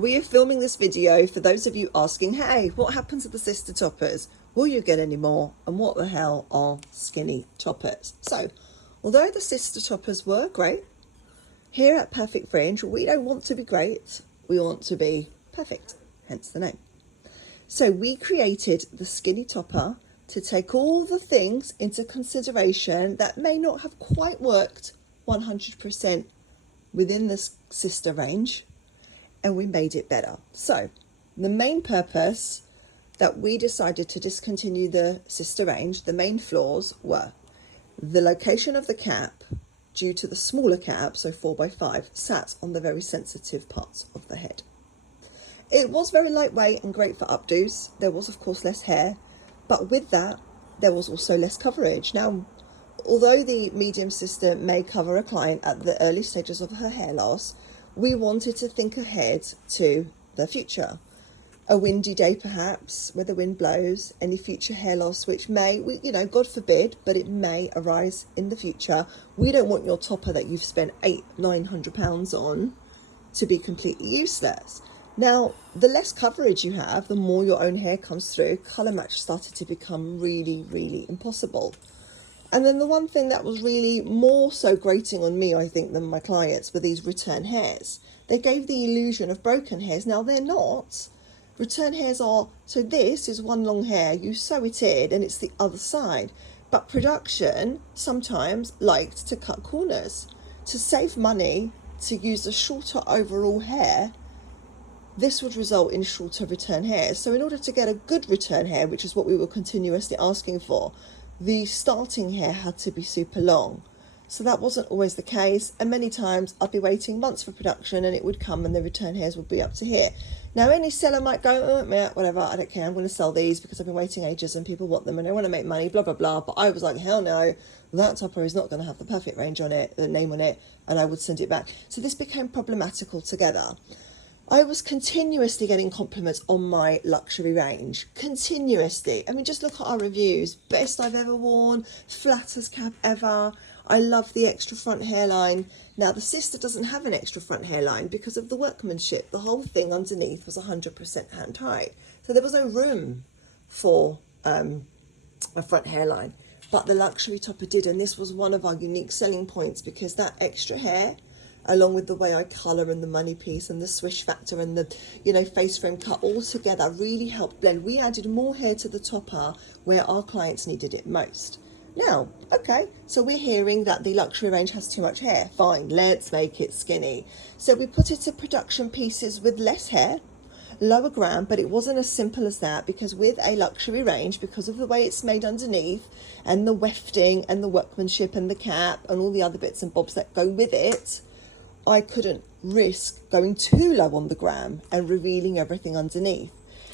we are filming this video for those of you asking, hey, what happened to the sister toppers? Will you get any more? And what the hell are skinny toppers? So, although the sister toppers were great, here at Perfect Fringe, we don't want to be great, we want to be perfect, hence the name. So we created the skinny topper to take all the things into consideration that may not have quite worked 100% within the sister range, and we made it better. So the main purpose that we decided to discontinue the sister range, the main flaws were the location of the cap, due to the smaller cap, so 4x5, sat on the very sensitive parts of the head. It was very lightweight and great for updos. There was, of course, less hair, but with that, there was also less coverage. Now, although the medium sister may cover a client at the early stages of her hair loss, we wanted to think ahead to the future. A windy day, perhaps, where the wind blows, any future hair loss, which may, God forbid, but it may arise in the future. We don't want your topper that you've spent £800-900 on to be completely useless. Now, the less coverage you have, the more your own hair comes through. Colour match started to become really, really impossible. And then the one thing that was really more so grating on me, I think, than my clients were these return hairs. They gave the illusion of broken hairs. Now, they're not. Return hairs are, so this is one long hair, you sew it in and it's the other side. But production sometimes liked to cut corners. To save money, to use a shorter overall hair, this would result in shorter return hairs. So in order to get a good return hair, which is what we were continuously asking for, the starting hair had to be super long. So that wasn't always the case, and many times I'd be waiting months for production and it would come and the return hairs would be up to here. Now any seller might go, whatever, I don't care, I'm going to sell these because I've been waiting ages and people want them and I want to make money, blah, blah, blah. But I was like, hell no, that topper is not going to have the perfect range on it, the name on it, and I would send it back. So this became problematical altogether. I was continuously getting compliments on my luxury range. Continuously. I mean, just look at our reviews. Best I've ever worn, flattest cap ever. I love the extra front hairline. Now, the sister doesn't have an extra front hairline because of the workmanship. The whole thing underneath was 100% hand tight. So there was no room for a front hairline. But the luxury topper did, and this was one of our unique selling points because that extra hair, along with the way I colour and the money piece and the swish factor and the, face frame cut all together really helped blend. We added more hair to the topper where our clients needed it most. Now, okay, so we're hearing that the luxury range has too much hair. Fine, let's make it skinny. So we put it to production pieces with less hair, lower gram, but it wasn't as simple as that because with a luxury range, because of the way it's made underneath and the wefting and the workmanship and the cap and all the other bits and bobs that go with it, I couldn't risk going too low on the gram and revealing everything underneath.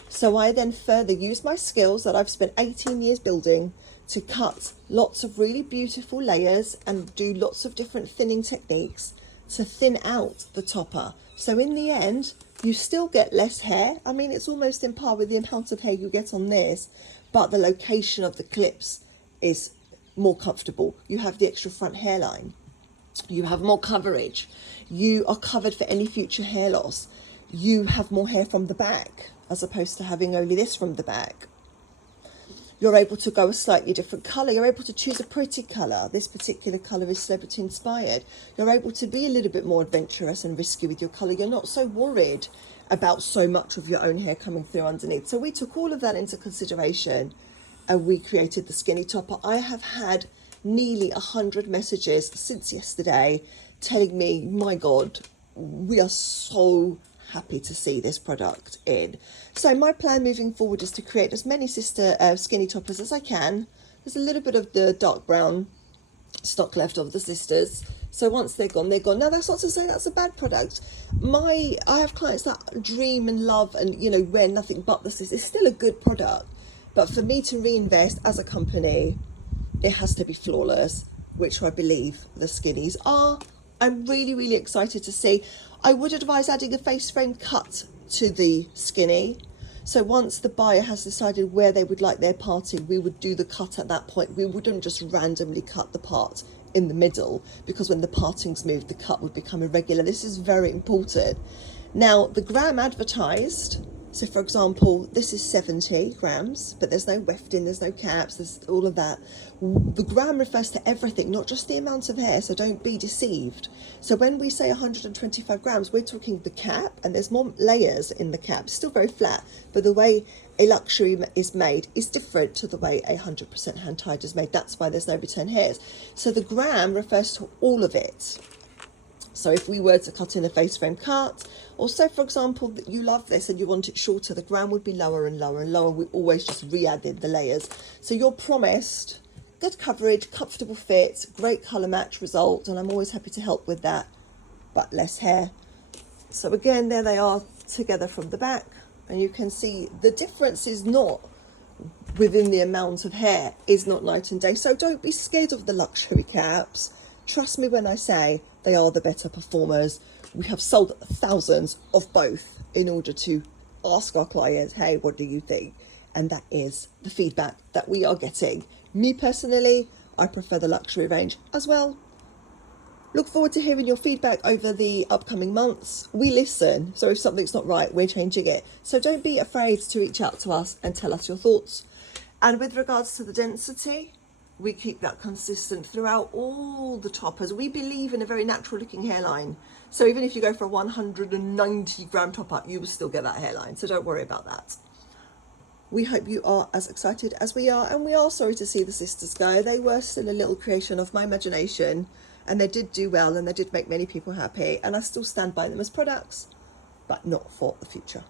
So I then further used my skills that I've spent 18 years building to cut lots of really beautiful layers and do lots of different thinning techniques to thin out the topper. So in the end, you still get less hair. I mean, it's almost in par with the amount of hair you get on this, but the location of the clips is more comfortable. You have the extra front hairline. You have more coverage. You are covered for any future hair loss. You have more hair from the back as opposed to having only this from the back. You're able to go a slightly different colour. You're able to choose a pretty colour. This particular colour is celebrity inspired. You're able to be a little bit more adventurous and risky with your colour. You're not so worried about so much of your own hair coming through underneath. So we took all of that into consideration and we created the skinny topper. I have had nearly 100 messages since yesterday telling me, my God, we are so happy to see this product in. So my plan moving forward is to create as many sister skinny toppers as I can. There's a little bit of the dark brown stock left of the sisters, so once they're gone, they're gone. Now that's not to say that's a bad product. I have clients that dream and love and wear nothing but the sisters. It's still a good product, but for me to reinvest as a company, it has to be flawless, which I believe the skinnies are. I'm really, really excited to see. I would advise adding a face frame cut to the skinny. So once the buyer has decided where they would like their parting, we would do the cut at that point. We wouldn't just randomly cut the part in the middle because when the partings moved, the cut would become irregular. This is very important. Now, the gram advertised, so for example, this is 70 grams, but there's no wefting, there's no caps, there's all of that. The gram refers to everything, not just the amount of hair, so don't be deceived. So when we say 125 grams, we're talking the cap, and there's more layers in the cap. It's still very flat, but the way a luxury is made is different to the way 100% hand tied is made. That's why there's no return hairs. So the gram refers to all of it. So if we were to cut in a face frame cut, or say for example that you love this and you want it shorter, the gram would be lower and lower and lower. We always just re-added the layers. So you're promised good coverage, comfortable fit, great colour match result, and I'm always happy to help with that, but less hair. So again, there they are together from the back, and you can see the difference is not within the amount of hair, is not night and day. So don't be scared of the luxury caps. Trust me when I say they are the better performers. We have sold thousands of both in order to ask our clients, hey, what do you think? And that is the feedback that we are getting. Me personally, I prefer the luxury range as well. Look forward to hearing your feedback over the upcoming months. We listen, so if something's not right, we're changing it. So don't be afraid to reach out to us and tell us your thoughts. And with regards to the density, we keep that consistent throughout all the toppers. We believe in a very natural looking hairline. So even if you go for a 190 gram topper, you will still get that hairline. So don't worry about that. We hope you are as excited as we are, and we are sorry to see the sisters go. They were still a little creation of my imagination, and they did do well, and they did make many people happy, and I still stand by them as products, but not for the future.